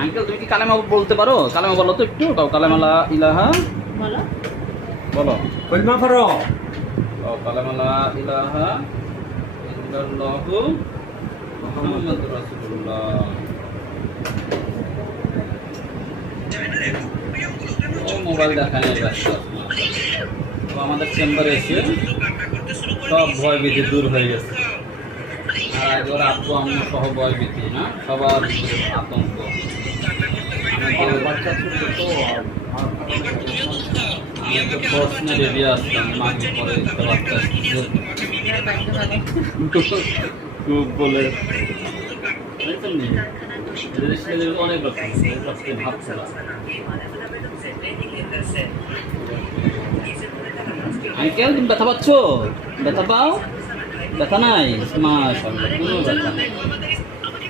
Uncle তুমি কি কালেমা বলতে পারো? কালেমা বলো তো একটু। কালেমা লা ইলাহা বলো। বলো। কলমা পড়ো। কালেমা লা ইলাহা ইল্লাল্লাহু মুহাম্মাদুর রাসূলুল্লাহ। মোবাইল দেখা নিয়ে ব্যস্ত। তো আমাদের চেম্বারে এসে সব ভয় ভীতি দূর হয়ে গেছে। আর একবার আব্বু আম্মু সহ ভয় ভীতি না, সবার ভিতরে আতঙ্ক। বাচ্চা ছোট তো আমি তো প্রশ্নে রেডি আসলাম, মাকে পরে একটা বাচ্চা খুব বলে অনেক রকম ভাবছিলাম। আঙ্কেল তুমি ব্যথা পাচ্ছ? ব্যথা পাও? ব্যথা নাই? মাশাআল্লাহ, কোনো ব্যথা নেই।